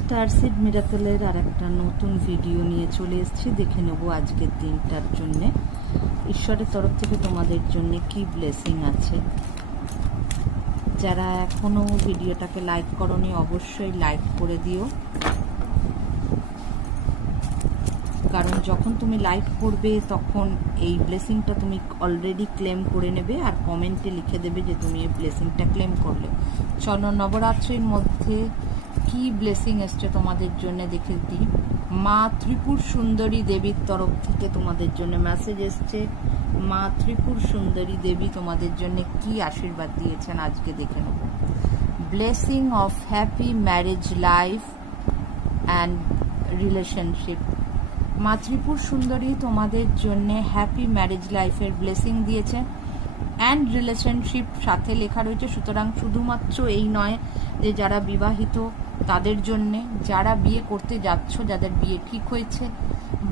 স্টারসিড মিরাকলের আর একটা নতুন ভিডিও নিয়ে চলে এসেছি। দেখে নেব আজকের দিনটার জন্যে ঈশ্বরের তরফ থেকে তোমাদের জন্য কি ব্লেসিং আছে। যারা এখনও ভিডিওটাকে লাইক করোনি অবশ্যই লাইক করে দিও, কারণ যখন তুমি লাইক করবে তখন এই ব্লেসিংটা তুমি অলরেডি ক্লেম করে নেবে আর কমেন্টে লিখে দেবে যে তুমি এই ব্লেসিংটা ক্লেম করলে। চলো নবরাত্রির মধ্যে কি ব্লেসিং এসছে তোমাদের জন্য দেখে দিই। মা ত্রিপুর সুন্দরী দেবীর তরফ থেকে তোমাদের জন্য মেসেজ এসছে। মা ত্রিপুর সুন্দরী দেবী তোমাদের জন্য কি আশীর্বাদ দিয়েছেন আজকে দেখে নেব। Blessing of happy marriage life and relationship. মা ত্রিপুর সুন্দরী তোমাদের জন্য হ্যাপি ম্যারেজ লাইফের ব্লেসিং দিয়েছেন অ্যান্ড রিলেশনশিপ সাথে লেখা রয়েছে। সুতরাং শুধুমাত্র এই নয় যে যারা বিবাহিত তাদের জন্যে, যারা বিয়ে করতে যাচ্ছ, যাদের বিয়ে ঠিক হয়েছে,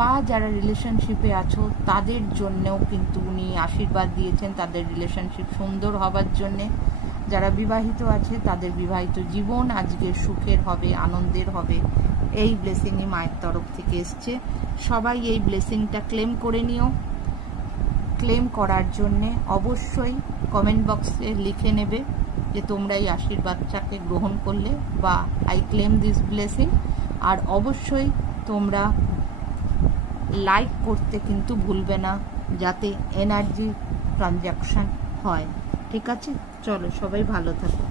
বা যারা রিলেশনশিপে আছো তাদের জন্যেও কিন্তু উনি আশীর্বাদ দিয়েছেন তাদের রিলেশনশিপ সুন্দর হবার জন্যে। যারা বিবাহিত আছে তাদের বিবাহিত জীবন আজকে সুখের হবে, আনন্দের হবে, এই ব্লেসিংই মায়ের তরফ থেকে এসছে। সবাই এই ব্লেসিংটা ক্লেম করে নিও। ক্লেম করার জন্যে অবশ্যই কমেন্ট বক্সে লিখে নেবে যে তোমরা এই আশীর্বাদটাকে গ্রহণ করলে বা আই ক্লেম দিস ব্লেসিং। আর অবশ্যই তোমরা লাইক করতে কিন্তু ভুলবে না, যাতে এনার্জি ট্রানজাকশন হয়। ঠিক আছে, চলো সবাই ভালো থাকো।